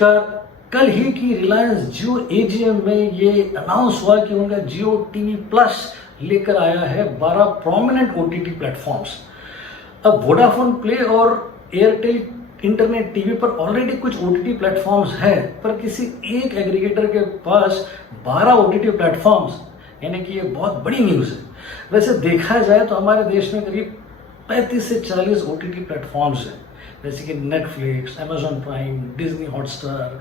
नमस्कार। कल ही की रिलायंस जियो एजीएम में ये अनाउंस हुआ कि उनका जियो टीवी प्लस लेकर आया है 12 प्रोमिनेंट ओटीटी प्लेटफॉर्म्स। अब वोडाफोन प्ले और एयरटेल इंटरनेट टीवी पर ऑलरेडी कुछ ओटीटी प्लेटफॉर्म्स है, पर किसी एक एग्रीगेटर के पास 12 ओटीटी प्लेटफॉर्म्स, यानी कि ये बहुत बड़ी न्यूज़ है। वैसे देखा जाए तो हमारे देश में करीब 35 से 40 ओटीटी प्लेटफॉर्म्स हैं, जैसे कि Netflix, Amazon prime, Disney Hotstar,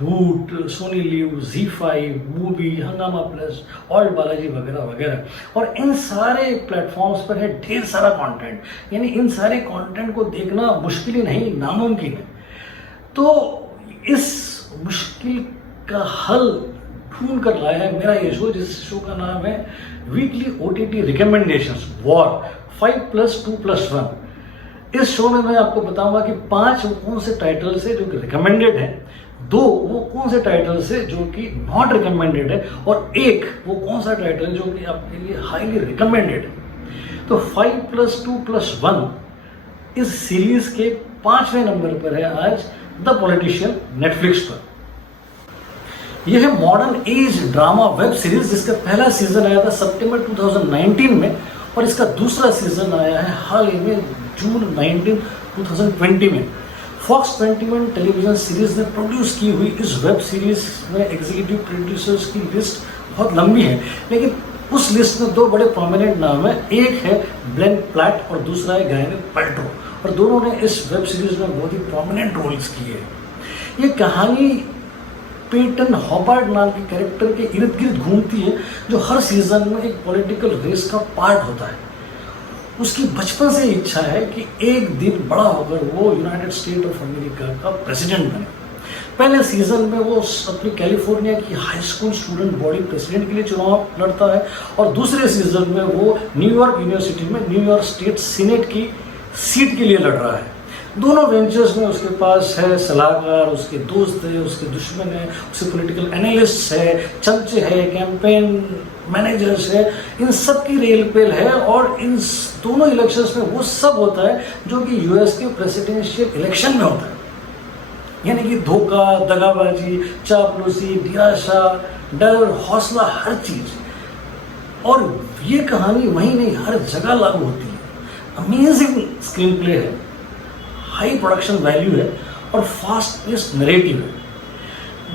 वूट, सोनी लिव, ZEE5, मूवी, हंगामा प्लस, ऑल्ट बालाजी वगैरह वगैरह। और इन सारे प्लेटफॉर्म्स पर है ढेर सारा कंटेंट, यानी इन सारे कंटेंट को देखना मुश्किल ही नहीं, नामुमकिन है। तो इस मुश्किल का हल ढूंढ कर लाया है मेरा ये शो, जिस शो का नाम है वीकली ओटीटी रिकमेंडेशंस वॉर 5+2+1। इस शो में मैं आपको बताऊंगा कि 5 वो कौन से टाइटल से जो कि रिकमेंडेड है, 2 वो कौन से टाइटल से जो कि नॉट रिकमेंडेड है, और 1 वो कौन सा टाइटल जो कि आपके लिए हाईली रिकमेंडेड है। तो 5+2+1 इस सीरीज के 5वें नंबर पर है आज द पॉलिटिशियन, नेटफ्लिक्स पर। यह है modern age drama web series जिसका पहला सीजन आया था सितंबर 2019 में, और इसका दूसरा सीजन आया है हाल ही में जून 19, 2020 में। फॉक्स 21 टेलीविजन सीरीज ने प्रोड्यूस की हुई इस वेब सीरीज में एग्जीक्यूटिव प्रोड्यूसर्स की लिस्ट बहुत लंबी है, लेकिन उस लिस्ट में 2 बड़े प्रोमिनेंट नाम है। एक है ब्लेन प्लैट और दूसरा है ग्वाइनेथ पैल्ट्रो, और दोनों ने इस वेब सीरीज में बहुत ही प्रोमिनेंट रोल्स किए हैं। ये कहानी पेटन हॉबार्ड नाम के कैरेक्टर के इर्द गिर्द घूमती है, जो हर सीजन में एक पॉलिटिकल रेस का पार्ट होता है। उसकी बचपन से इच्छा है कि एक दिन बड़ा होकर वो यूनाइटेड स्टेट ऑफ अमेरिका का प्रेसिडेंट बने। पहले सीजन में वो अपनी कैलिफोर्निया की high school student body president के लिए चुनाव लड़ता है, और दूसरे सीजन में वो न्यूयॉर्क यूनिवर्सिटी में न्यूयॉर्क स्टेट सीनेट की सीट के लिए लड़ रहा है। दोनों वेंचर्स में उसके पास है सलाहकार, उसके दोस्त है, उसके दुश्मन है, उसके पॉलिटिकल एनालिस्ट है, चमचे है, कैंपेन मैनेजर्स है, इन सब की रेलपेल है। और इन दोनों इलेक्शंस में वो सब होता है जो कि यूएस के प्रेसिडेंशियल इलेक्शन में होता है, यानी कि धोखा, दगाबाजी, चापलूसी, निराशा, डर, हौसला, हर चीज। और ये कहानी वहीं नहीं, हर जगह लागू होती है। अमेजिंग स्क्रीन प्ले है, हाई प्रोडक्शन वैल्यू है, और फास्ट पेस्ड नरेटिव है।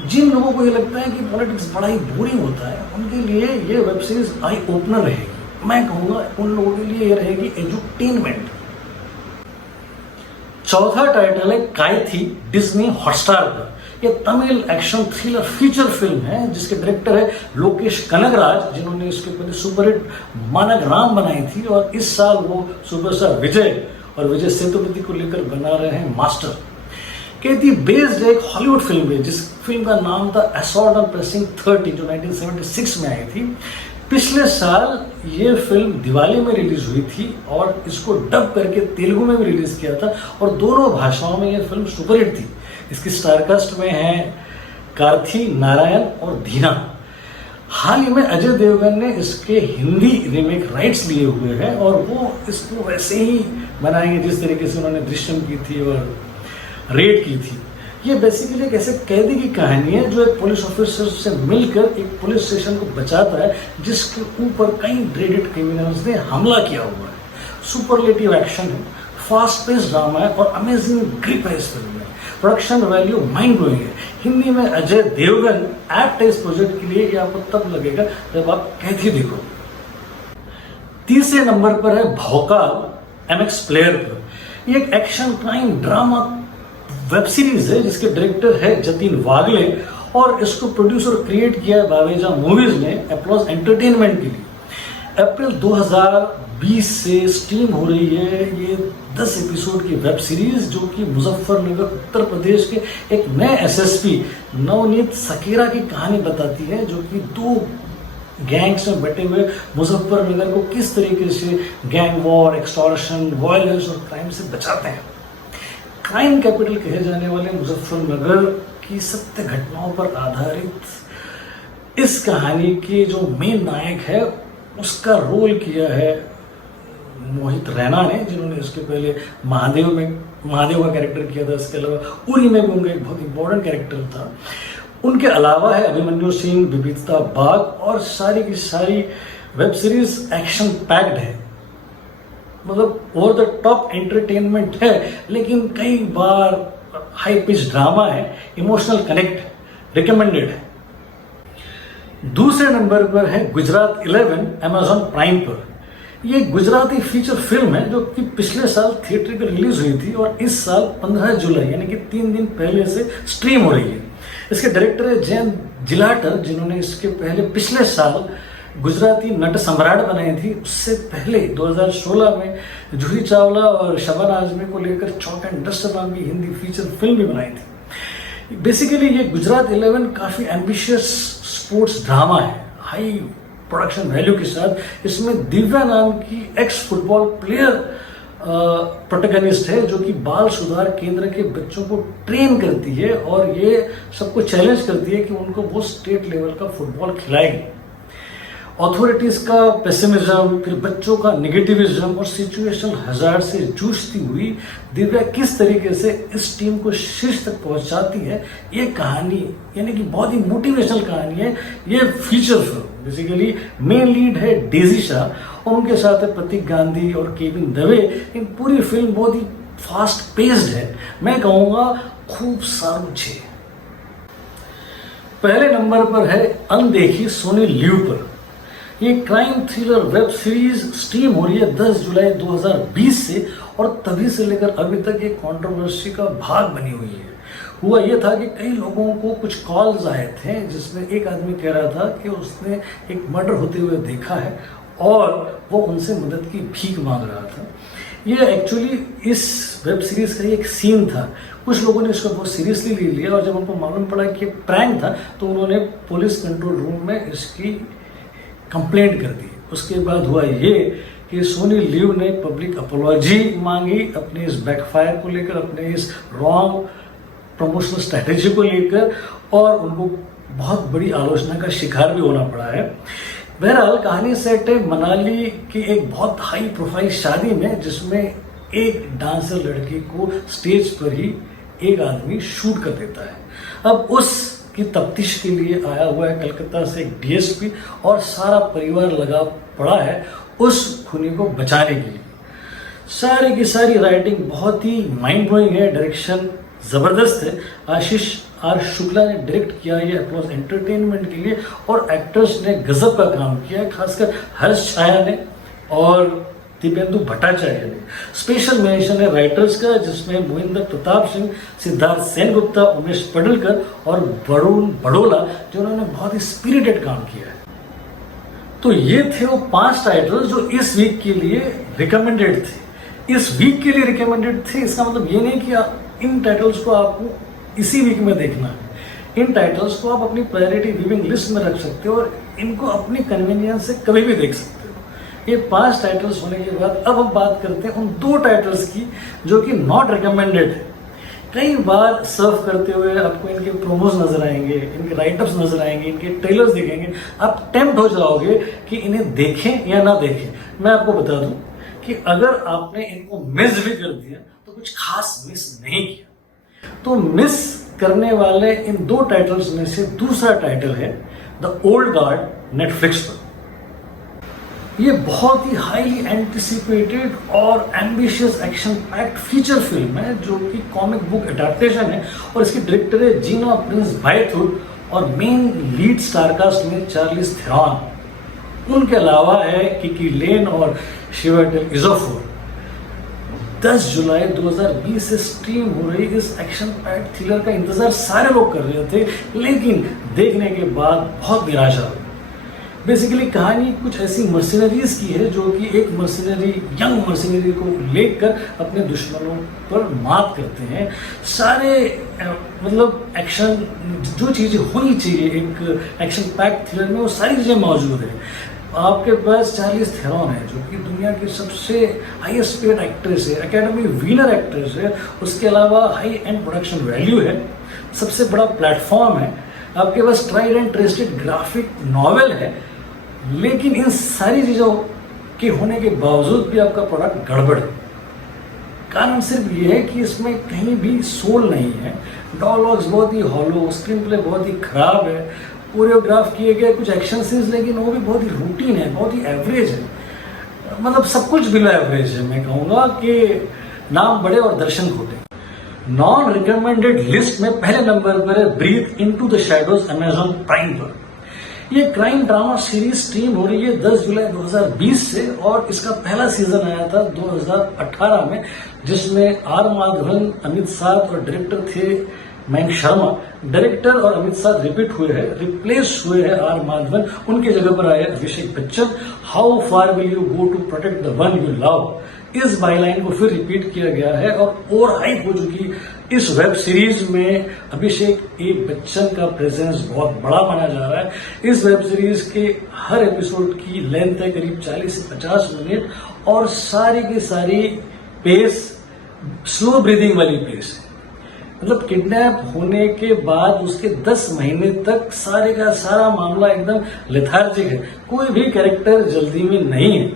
जिन लोगों को ये लगता है कि पॉलिटिक्स बड़ा ही बोरिंग होता है, उनके लिए ये वेब सीरीज आई ओपनर रहेगी। मैं कहूँगा उन लोगों के लिए ये रहेगी एजुटेनमेंट। चौथा टाइटल है कायथी, डिज्नी हॉटस्टार पर। यह Tamil action thriller feature film है जिसके डायरेक्टर है लोकेश कनगराज, जिन्होंने इसके पहले सुपरहिट मानक राम बनाई थी, और इस साल वो सुपरस्टार विजय और विजय सेतुपति को लेकर बना रहे हैं मास्टर। कहती बेस्ड एक हॉलीवुड फिल्म है, जिस फिल्म का नाम था असॉल्ट ऑन प्रेसिडेंट 30, जो 1976 में आई थी। पिछले साल ये फिल्म दिवाली में रिलीज हुई थी, और इसको डब करके तेलुगु में भी रिलीज किया था, और दोनों भाषाओं में ये फिल्म सुपरहिट थी। इसकी स्टारकास्ट में हैं कार्ती नारायण और दीना। हाल ही में अजय देवगन ने इसके हिंदी रीमेक राइट्स लिए हुए हैं, और वो इसको वैसे ही बनाएंगे जिस तरीके से उन्होंने दृश्यम की थी और रेड की थी। ये बेसिकली एक ऐसे कैदी की कहानी है जो एक पुलिस ऑफिसर से मिलकर एक पुलिस स्टेशन को बचाता है, जिसके ऊपर कई ड्रेडेड क्रिमिनल्स ने हमला किया हुआ है। सुपरलेटिव एक्शन है, फास्ट पेस ड्रामा है, और अमेजिंग ग्रिप है इस फिल्म में। प्रोडक्शन वैल्यू माइंड ब्लोइंग है। हिंदी में अजय देवगन एप्ट है इस प्रोजेक्ट के लिए, ये आपको तब लगेगा जब आप कैथी देखो। तीसरे नंबर पर है भौकाल, MX प्लेयर पर। ये एक action crime drama web series है जिसके डायरेक्टर है जतिन वागले, और इसको प्रोड्यूस और क्रिएट किया है बावेजा मूवीज ने एप्लॉज एंटरटेनमेंट के लिए। अप्रैल 2020 से स्ट्रीम हो रही है ये 10 एपिसोड की वेब सीरीज, जो कि मुजफ्फरनगर उत्तर प्रदेश के एक नए SSP नवनीत सकेरा की कहानी बताती है, जो कि 2 गैंग्स में बटे हुए मुजफ्फरनगर को किस तरीके से गैंग वॉर, एक्सटॉर्शन, वायलेंस और क्राइम से बचाते हैं। क्राइम कैपिटल कहे जाने वाले मुजफ्फरनगर की सत्य घटनाओं पर आधारित इस कहानी के जो मेन नायक है, उसका रोल किया है मोहित रैना ने, जिन्होंने इसके पहले महादेव का कैरेक्टर किया था। इसके अलावा उरी में भी उनका एक बहुत इंपॉर्टेंट कैरेक्टर था। उनके अलावा है अभिमन्यु सिंह, बिबिता बाग, और सारी की सारी वेब सीरीज एक्शन पैक्ड है, मतलब ओवर द टॉप एंटरटेनमेंट है, लेकिन कई बार हाई पिच ड्रामा है, इमोशनल कनेक्ट, रिकमेंडेड है। दूसरे नंबर पर है गुजरात 11 अमेजॉन प्राइम पर। ये गुजराती फीचर फिल्म है जो कि पिछले साल थिएटर पर रिलीज हुई थी और इस साल 15 जुलाई यानी कि 3 दिन पहले से स्ट्रीम हो रही है। इसके डायरेक्टर है जयंत जिलाटर, जिन्होंने इसके पहले पिछले साल गुजराती नट सम्राट बनाई थी। उससे पहले 2016 में जूही चावला और शबाना आजमी को लेकर चौक एंड डस्ट नाम की हिंदी फीचर फिल्म भी बनाई थी। बेसिकली ये गुजरात 11 काफ़ी एम्बिशियस स्पोर्ट्स ड्रामा है, हाई प्रोडक्शन वैल्यू के साथ। इसमें दिव्या नाम की एक्स फुटबॉल प्लेयर प्रोटैगनिस्ट है, जो कि बाल सुधार केंद्र के बच्चों को ट्रेन करती है और ये सबको चैलेंज करती है कि उनको वो स्टेट लेवल का फुटबॉल खिलाएगी। अथॉरिटीज का पेसिमिज्म, फिर बच्चों का निगेटिविज्म और सिचुएशनल हजार्ड से जूझती हुई दिव्या किस तरीके से इस टीम को शीर्ष तक पहुंचाती है, ये कहानी यानी कि बहुत ही मोटिवेशनल कहानी है। ये feature film basically main lead है डेजी शाह और उनके साथ है प्रतीक गांधी और केविन दवे। इन पूरी फिल्म बहुत ही फास्ट पेस्ड है, मैं कहूँगा खूब सारू छे। पहले नंबर पर है अनदेखी सोनी लिव पर। ये crime thriller web series stream हो रही है 10 जुलाई 2020 से और तभी से लेकर अभी तक ये कंट्रोवर्सी का भाग बनी हुई है। हुआ ये था कि कई लोगों को कुछ कॉल्स आए थे जिसमें एक आदमी कह रहा था कि उसने एक मर्डर होते हुए देखा है और वो उनसे मदद की भीख मांग रहा था। ये एक्चुअली इस वेब सीरीज का एक सीन था। कुछ लोगों ने इसको बहुत सीरियसली ले लिया और जब उनको मालूम पड़ा कि ये प्रैंक था तो उन्होंने पुलिस कंट्रोल रूम में इसकी कंप्लेंट कर दी। उसके बाद हुआ ये कि सोनी लिव ने पब्लिक अपॉलॉजी मांगी अपने इस बैकफायर को लेकर, अपने इस रॉन्ग प्रमोशनल स्ट्रैटेजी को लेकर, और उनको बहुत बड़ी आलोचना का शिकार भी होना पड़ा है। बहरहाल कहानी सेट है मनाली की एक बहुत हाई प्रोफाइल शादी में, जिसमें एक डांसर लड़की को स्टेज पर ही एक आदमी शूट कर देता है। अब उस की तफ्तीश के लिए आया हुआ है कलकत्ता से एक डीएसपी और सारा परिवार लगा पड़ा है उस खूनी को बचाने के लिए। सारी की सारी राइटिंग बहुत ही माइंड ब्लोइंग है, डायरेक्शन जबरदस्त है। आशीष आर शुक्ला ने डायरेक्ट किया ये अपलोज एंटरटेनमेंट के लिए और एक्टर्स ने गजब का काम किया, खासकर हर्ष छाया ने और दिव्येंदु भट्टाचार्य ने। स्पेशल मेंशन है राइटर्स का, जिसमें मोहिंदर प्रताप सिंह, सिद्धार्थ सेनगुप्ता, उमेश पडलकर और वरुण बड़ोला, जिन्होंने बहुत ही स्पिरिटेड काम किया है। तो ये थे वो 5 टाइटल जो इस वीक के लिए रिकमेंडेड थे। इस वीक के लिए रिकमेंडेड थे, इसका मतलब ये नहीं कि इन टाइटल्स को आपको इसी वीक में देखना है। इन टाइटल्स को आप अपनी प्रायोरिटी व्यूइंग लिस्ट में रख सकते हो और इनको अपनी कन्वीनियंस से कभी भी देख सकते हो। ये 5 टाइटल्स होने के बाद अब हम बात करते हैं उन 2 टाइटल्स की जो कि नॉट रिकमेंडेड है। कई बार सर्व करते हुए आपको इनके प्रोमोज नजर आएंगे, इनके राइटअप्स नजर आएंगे, इनके ट्रेलर्स दिखेंगे, आप टेम्प्ट हो जाओगे कि इन्हें देखें या ना देखें। मैं आपको बता दूं कि अगर आपने इनको मिस भी कर दिया तो कुछ खास मिस नहीं किया। तो मिस करने वाले इन 2 टाइटल्स में से दूसरा टाइटल है द ओल्ड गार्ड नेटफ्लिक्स पर। ये बहुत ही हाईली एंटिसिपेटेड और ambitious action packed feature film है जो कि कॉमिक बुक एडेप्टेशन है और इसकी डायरेक्टर है जीना प्रिंस बायथुर और मेन लीड स्टारकास्ट में चार्लिस थेरॉन। उनके अलावा है किकी लेन और शिवेटल इजोफोर। 10 जुलाई 2020 से स्ट्रीम हो रही इस एक्शन पैक्ड थ्रिलर का इंतजार सारे लोग कर रहे थे, लेकिन देखने के बाद बहुत निराशा हुई। बेसिकली कहानी कुछ ऐसी मर्सिनरीज की है जो कि एक मर्सिनरी यंग मर्सिनरी को लेकर अपने दुश्मनों पर मात करते हैं। सारे मतलब एक्शन जो चीज़ें होनी चाहिए एक एक्शन पैक्ड थ्रिलर में, वो सारी चीज़ें मौजूद है। आपके पास चार्लिस थेरॉन है जो कि दुनिया की सबसे हाईएस्ट पेड एक्ट्रेस है, एकेडमी विनर एक्ट्रेस है। उसके अलावा हाई एंड प्रोडक्शन वैल्यू है, सबसे बड़ा प्लेटफॉर्म है। आपके पास tried and tested graphic novel है, लेकिन इन सारी चीज़ों के होने के बावजूद भी आपका प्रोडक्ट गड़बड़ है। कारण सिर्फ ये है कि इसमें कहीं भी सोल नहीं है, डायलॉग्स बहुत ही हॉलो, स्क्रीन प्ले बहुत ही खराब है, कोरियोग्राफ किए गए कुछ एक्शन सीन्स लेकिन वो भी बहुत ही रूटीन है, बहुत ही एवरेज है, मतलब सब कुछ बिलो एवरेज है। मैं कहूँगा कि नाम बड़े और दर्शन खोटे। नॉन रिकमेंडेड लिस्ट में पहले नंबर पर है breathe into the shadows, Amazon Prime पर। ये क्राइम ड्रामा सीरीज स्ट्रीम हो रही है 10 जुलाई 2020 से और इसका पहला सीजन आया था 2018 में, जिसमें आर माधवन, अमित साध और डायरेक्टर थे मयंक शर्मा। डायरेक्टर और अमित साध रिपीट हुए हैं, रिप्लेस हुए हैं आर माधवन, उनकी जगह पर आए Abhishek Bachchan. How far will you go to protect the one you love, इस बाईलाइन को फिर रिपीट किया गया है और हाइप हो चुकी इस वेब सीरीज में अभिषेक बच्चन का प्रेजेंस बहुत बड़ा माना जा रहा है। इस वेब सीरीज के हर एपिसोड की लेंथ है करीब 40 से 50 मिनट और सारी की सारी पेस स्लो ब्रीदिंग वाली पेस है। मतलब किडनैप होने के बाद उसके 10 महीने तक सारे का सारा मामला एकदम लेथार्जिक है, कोई भी कैरेक्टर जल्दी में नहीं है,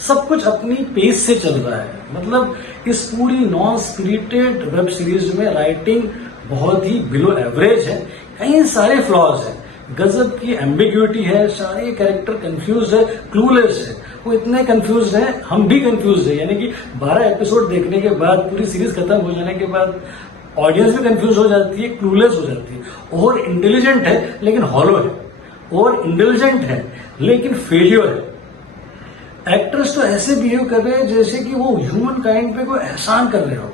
सब कुछ अपनी पेस से चल रहा है। मतलब इस पूरी नॉन स्पिरिटेड वेब सीरीज में राइटिंग बहुत ही बिलो एवरेज है, कई सारे फ्लॉज है, गजब की एम्बिग्यूटी है, सारे कैरेक्टर कंफ्यूज है, क्लूलेस है। वो इतने कंफ्यूज है, हम भी कंफ्यूज है, यानी कि 12 एपिसोड देखने के बाद, पूरी सीरीज खत्म हो जाने के बाद ऑडियंस भी कंफ्यूज हो जाती है, क्लूलेस हो जाती है। और इंटेलिजेंट है लेकिन हॉलो है, और इंटेलिजेंट है लेकिन फेलियर है। एक्टर्स तो ऐसे बिहेव कर रहे हैं जैसे कि वो ह्यूमन काइंड पे कोई एहसान कर रहे हो।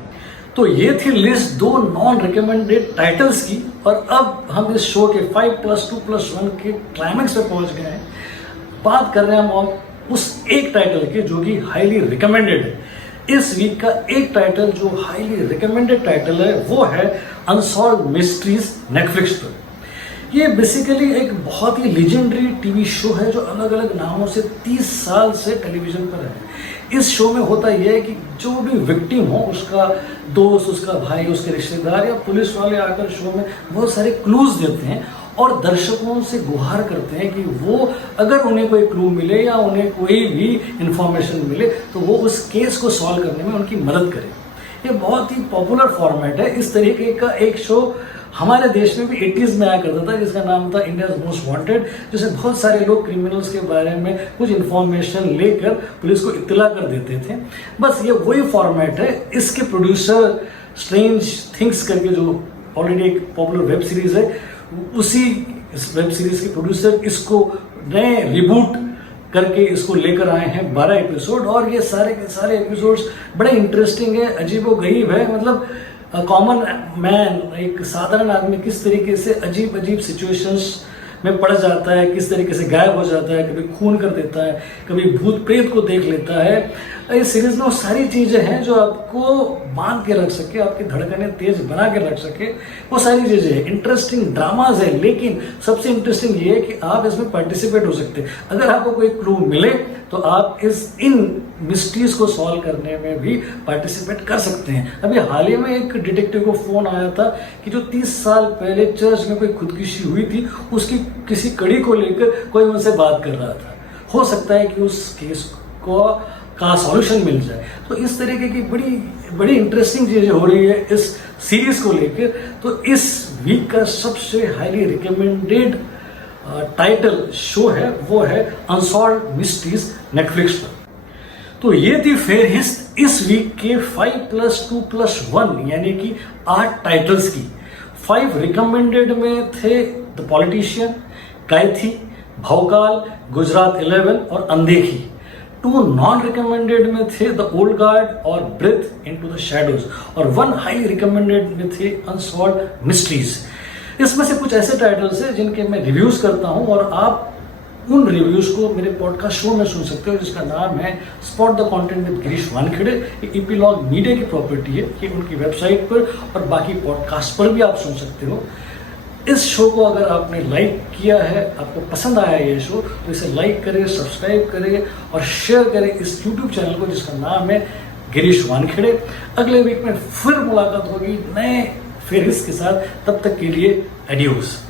तो ये थी लिस्ट 2 नॉन रिकमेंडेड टाइटल्स की, और अब हम इस शो के 5+2+1 के क्लाइमैक्स पे पहुंच गए हैं। बात कर रहे हैं हम उस एक टाइटल के जो कि हाईली रिकमेंडेड है। इस वीक का एक टाइटल जो हाईली रिकमेंडेड टाइटल है वो है अनसॉल्व्ड मिस्ट्रीज, नेटफ्लिक्स पर। ये बेसिकली एक बहुत ही लेजेंडरी टीवी शो है जो अलग अलग नामों से 30 साल से टेलीविजन पर है। इस शो में होता यह है कि जो भी विक्टिम हो, उसका दोस्त, उसका भाई, उसके रिश्तेदार या पुलिस वाले आकर शो में बहुत सारे क्लूज देते हैं और दर्शकों से गुहार करते हैं कि वो अगर उन्हें कोई क्लू मिले या उन्हें कोई भी इंफॉर्मेशन मिले तो वो उस केस को सॉल्व करने में उनकी मदद करें। ये बहुत ही पॉपुलर फॉर्मेट है। इस तरीके का एक शो हमारे देश में भी 80s में आया करता था जिसका नाम था इंडियाज मोस्ट वांटेड, जिसमें बहुत सारे लोग क्रिमिनल्स के बारे में कुछ इन्फॉर्मेशन लेकर पुलिस को इत्तला कर देते थे। बस ये वही फॉर्मेट है। इसके प्रोड्यूसर स्ट्रेंज थिंग्स करके जो ऑलरेडी एक पॉपुलर वेब सीरीज है, उसी वेब सीरीज के प्रोड्यूसर इसको नए रिबूट करके इसको लेकर आए हैं 12 एपिसोड, और ये सारे के सारे एपिसोड्स बड़े इंटरेस्टिंग है, अजीबोगरीब है। मतलब कॉमन मैन, एक साधारण आदमी किस तरीके से अजीब अजीब सिचुएशंस में पड़ जाता है, किस तरीके से गायब हो जाता है, कभी खून कर देता है, कभी भूत प्रेत को देख लेता है। इस सीरीज में वो सारी चीजें हैं जो आपको बांध के रख सके, आपकी धड़कनें तेज बना के रख सके, वो सारी चीजें हैं। इंटरेस्टिंग ड्रामाज है, लेकिन सबसे इंटरेस्टिंग ये है कि आप इसमें पार्टिसिपेट हो सकते हैं। अगर आपको कोई क्लू मिले तो आप इन मिस्ट्रीज को सॉल्व करने में भी पार्टिसिपेट कर सकते हैं। अभी हाल ही में एक डिटेक्टिव को फोन आया था कि जो 30 साल पहले चर्च में कोई खुदकुशी हुई थी, उसकी किसी कड़ी को लेकर कोई उनसे बात कर रहा था। हो सकता है कि उस केस का सॉल्यूशन मिल जाए। तो इस तरीके की बड़ी इंटरेस्टिंग चीजें हो रही है इस सीरीज को लेकर। तो इस वीक का सबसे हाईली रिकमेंडेड टाइटल शो है वो है अनसॉल्व्ड मिस्ट्रीज, नेटफ्लिक्स पर। तो ये थी फेरहिस्त इस वीक के 5+2+1 यानी कि 8 टाइटल्स की। 5 रिकमेंडेड में थे द पॉलिटिशियन, कैथी, भौकाल, गुजरात 11 और अनदेखी। 2 नॉन रिकमेंडेड में थे द ओल्ड गार्ड और ब्रीथ इनटू द शैडोज, और 1 हाई रिकमेंडेड में थे अनसॉल्व्ड मिस्ट्रीज। इसमें से कुछ ऐसे टाइटल्स हैं जिनके मैं रिव्यूज करता हूं और आप उन रिव्यूज को मेरे पॉडकास्ट शो में सुन सकते हो, जिसका नाम है spot the content with Girish Wankhede. ये एपिलॉग मीडिया की प्रॉपर्टी है, कि उनकी वेबसाइट पर और बाकी पॉडकास्ट पर भी आप सुन सकते हो। इस शो को अगर आपने लाइक किया है, आपको पसंद आया ये शो, तो इसे लाइक करें, सब्सक्राइब करें और शेयर करें इस यूट्यूब चैनल को जिसका नाम है गिरीश वानखेड़े। अगले वीक में फिर मुलाकात होगी नए फेरिस के साथ, तब तक के लिए एडियोस।